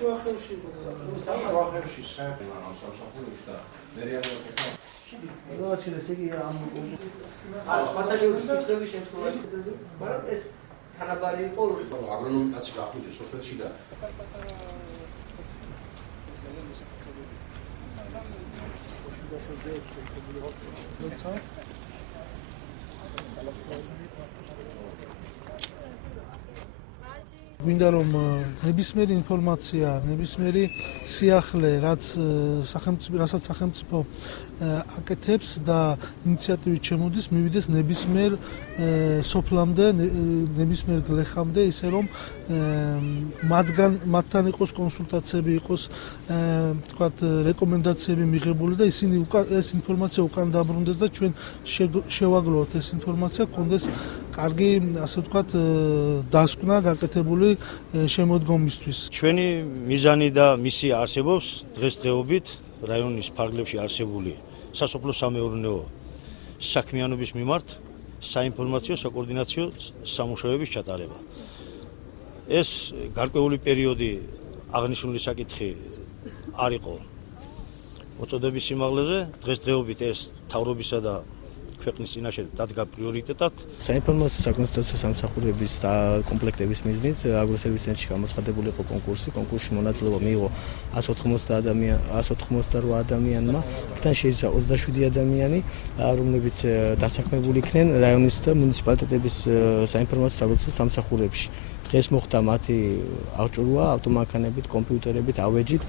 შუახევში საერთოდ სამსახურებში და მერიანელთა როაჩილეს იგი ამ სპატალიონის კითხვების შემთხვევაში, მაგრამ ეს თანაბარი იყო აგრონომი კაცი გახვიდე სოფელში და გვინდა რომ ნებისმიერი ინფორმაცია, ნებისმიერი სიახლე, რასაც სახელმწიფო აკეთებს და ინიციატივით შემოდის, მივიდეს ნებისმიერ სოფლამდე, ნებისმიერ გლეხამდე, ისე რომ მათთან იყოს კონსულტაციები, იყოს თქვათ რეკომენდაციები მიღებული და ისინი ეს ინფორმაცია უკან დაბრუნდეს და ჩვენ შევაგროვოთ ეს ინფორმაცია, გქონდეს კარგი, ასე ვთქვათ, დასკვნა გაკეთებული შემოდგომისთვის. ჩვენი მიზანი და მისია არსებობს დღესდღეობით რაიონის ფარგლებში არსებული სასოფლო სამეურნეო საქმიანობის მიმართ საინფორმაციო საკოორდინაციო სამუშაოების ჩატარება. ეს გარკვეული პერიოდი აღნიშნული საკითხი არ იყო მოწოდების სიმაღლეზე, დღესდღეობით ეს მთავრობისა და ქვეყნის წინაშე დადგა პრიორიტეტად. საინფორმაციო საკონსულტაციო სამსახურების და კომპლექტების მიზნით აგროსერვის ცენტრში გამოცხადებული იყო კონკურსი. კონკურსში მონაწილეობა მიიღო 188 ადამიანმა, იქიდან შეიძლება 27 ადამიანი, რომლებიც დასაქმებული იქნენ რაიონის და მუნიციპალიტეტების საინფორმაციო საკონსულტაციო სამსახურებში. დღეს მოხდა მათი აღჭურვა ავტომანქანებით, კომპიუტერებით, ავეჯით.